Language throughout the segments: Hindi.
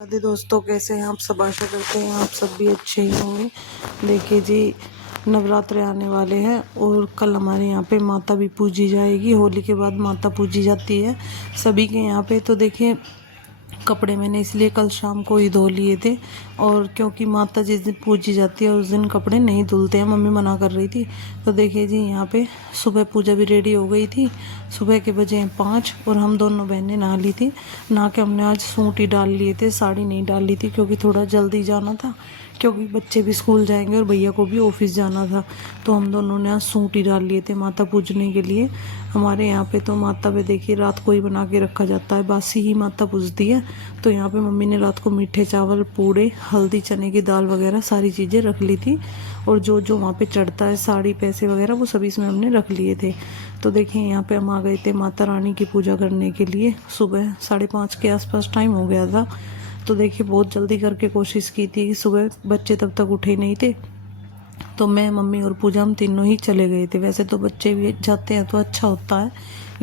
राधे दोस्तों, कैसे हैं आप सब। आशा करते हैं आप सब भी अच्छे ही होंगे। देखिए जी, नवरात्रे आने वाले हैं और कल हमारे यहाँ पे माता भी पूजी जाएगी। होली के बाद माता पूजी जाती है सभी के यहाँ पे। तो देखिए, कपड़े मैंने इसलिए कल शाम को ही धो लिए थे, और क्योंकि माता जिस दिन पूजी जाती है उस दिन कपड़े नहीं धुलते हैं, मम्मी मना कर रही थी। तो देखिए जी, यहाँ पे सुबह पूजा भी रेडी हो गई थी। सुबह के बजे 5 और हम दोनों बहनें नहा ली थी। नहा के हमने आज सूट ही डाल लिए थे, साड़ी नहीं डाली थी क्योंकि थोड़ा जल्दी जाना था, क्योंकि बच्चे भी स्कूल जाएंगे और भैया को भी ऑफिस जाना था। तो हम दोनों ने आज सूट ही डाल लिए थे माता पूजने के लिए। हमारे यहाँ पे तो माता पे देखिए रात को ही बना के रखा जाता है, बासी ही माता पूजती है। तो यहाँ पे मम्मी ने रात को मीठे चावल, पूड़े, हल्दी, चने की दाल वगैरह सारी चीज़ें रख ली थी, और जो जो वहाँ पे चढ़ता है, साड़ी, पैसे वगैरह, वो सभी इसमें हमने रख लिए थे। तो देखिए, यहाँ पे हम आ गए थे माता रानी की पूजा करने के लिए। सुबह 5:30 के आसपास टाइम हो गया था। तो देखिए, बहुत जल्दी करके कोशिश की थी। सुबह बच्चे तब तक उठे नहीं थे, तो मैं, मम्मी और पूजा हम तीनों ही चले गए थे। वैसे तो बच्चे भी जाते हैं तो अच्छा होता है,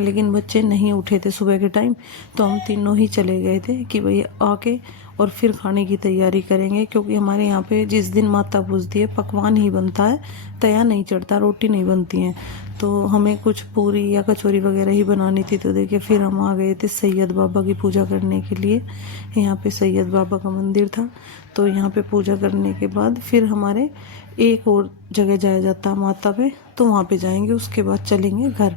लेकिन बच्चे नहीं उठे थे सुबह के टाइम, तो हम तीनों ही चले गए थे कि भाई आके और फिर खाने की तैयारी करेंगे। क्योंकि हमारे यहाँ पे जिस दिन माता पूजती है पकवान ही बनता है, तया नहीं चढ़ता, रोटी नहीं बनती है। तो हमें कुछ पूरी या कचौरी वगैरह ही बनानी थी। तो देखिए, फिर हम आ गए थे सैयद बाबा की पूजा करने के लिए। यहाँ पे सैयद बाबा का मंदिर था, तो यहाँ पे पूजा करने के बाद फिर हमारे एक और जगह जाया जाता है माता पे, तो वहाँ पे जाएंगे, उसके बाद चलेंगे घर।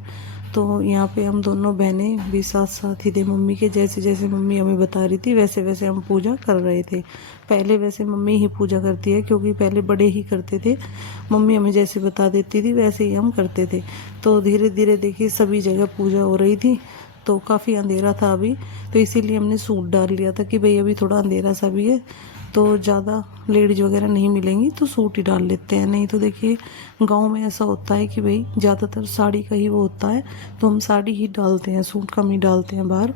तो यहाँ पे हम दोनों बहनें भी साथ साथ ही थे मम्मी के। जैसे जैसे मम्मी हमें बता रही थी वैसे वैसे हम पूजा कर रहे थे। पहले वैसे मम्मी ही पूजा करती है, क्योंकि पहले बड़े ही करते थे। मम्मी हमें जैसे बता देती थी वैसे ही हम करते थे। तो धीरे धीरे देखिए सभी जगह पूजा हो रही थी। तो काफ़ी अंधेरा था अभी, तो इसीलिए हमने सूट डाल लिया था कि भाई अभी थोड़ा अंधेरा सा भी है, तो ज़्यादा लेडीज वगैरह नहीं मिलेंगी, तो सूट ही डाल लेते हैं। नहीं तो देखिए, गांव में ऐसा होता है कि भाई ज़्यादातर साड़ी का ही वो होता है, तो हम साड़ी ही डालते हैं, सूट कम ही डालते हैं बाहर।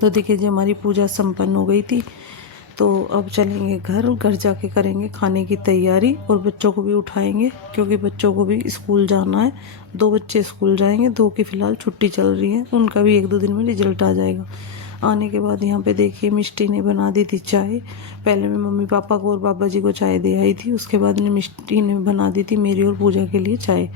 तो देखिए जी, हमारी पूजा संपन्न हो गई थी। तो अब चलेंगे घर। घर जाके करेंगे खाने की तैयारी, और बच्चों को भी उठाएंगे, क्योंकि बच्चों को भी स्कूल जाना है। 2 बच्चे स्कूल जाएंगे, 2 की फ़िलहाल छुट्टी चल रही है, उनका भी 1-2 दिन में रिजल्ट आ जाएगा। आने के बाद यहाँ पे देखिए, मिष्टी ने बना दी थी चाय। पहले मैं मम्मी पापा को और बाबा जी को चाय दे आई थी, उसके बाद मिष्टी ने बना दी थी मेरी और पूजा के लिए चाय।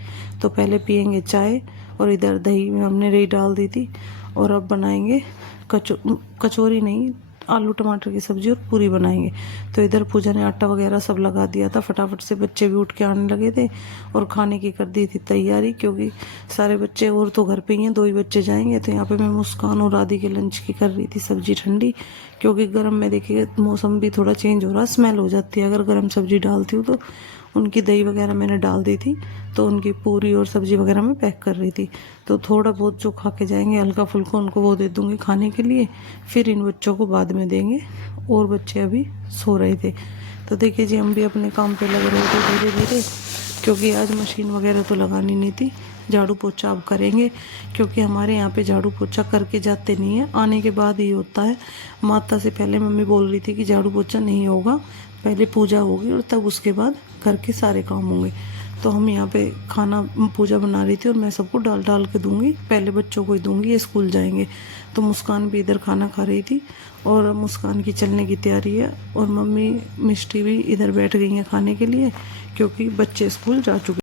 तो पहले पियेंगे चाय, और इधर दही में हमने रही डाल दी थी। और अब बनाएंगे कचौरी नहीं, आलू टमाटर की सब्जी और पूरी बनाएंगे। तो इधर पूजा ने आटा वगैरह सब लगा दिया था, फटाफट से बच्चे भी उठ के आने लगे थे, और खाने की कर दी थी तैयारी। क्योंकि सारे बच्चे और तो घर पे ही हैं, 2 ही बच्चे जाएंगे। तो यहाँ पे मैं मुस्कान और आदि के लंच की कर रही थी सब्जी ठंडी, क्योंकि गर्म में देखिए मौसम भी थोड़ा चेंज हो रहा, स्मेल हो जाती है अगर गर्म सब्जी डालती हूँ तो। उनकी दही वगैरह मैंने डाल दी थी, तो उनकी पूरी और सब्जी वगैरह मैं पैक कर रही थी। तो थोड़ा बहुत जो खा के जाएंगे हल्का फुल्का, उनको वो दे दूँगी खाने के लिए, फिर इन बच्चों को बाद में देंगे। और बच्चे अभी सो रहे थे। तो देखिए जी, हम भी अपने काम पे लग रहे थे धीरे धीरे, क्योंकि आज मशीन वगैरह तो लगानी नहीं थी। झाड़ू पोछा अब करेंगे, क्योंकि हमारे यहाँ पे झाड़ू पोछा करके जाते नहीं है, आने के बाद ही होता है। माता से पहले मम्मी बोल रही थी कि झाड़ू पोछा नहीं होगा, पहले पूजा होगी और तब उसके बाद घर के सारे काम होंगे। तो हम यहाँ पे खाना पूजा बना रही थी, और मैं सबको डाल डाल के दूंगी, पहले बच्चों को ही दूंगी, ये स्कूल जाएंगे। तो मुस्कान भी इधर खाना खा रही थी, और मुस्कान की चलने की तैयारी है। और मम्मी मिष्टी भी इधर बैठ गई हैं खाने के लिए, क्योंकि बच्चे स्कूल जा चुके।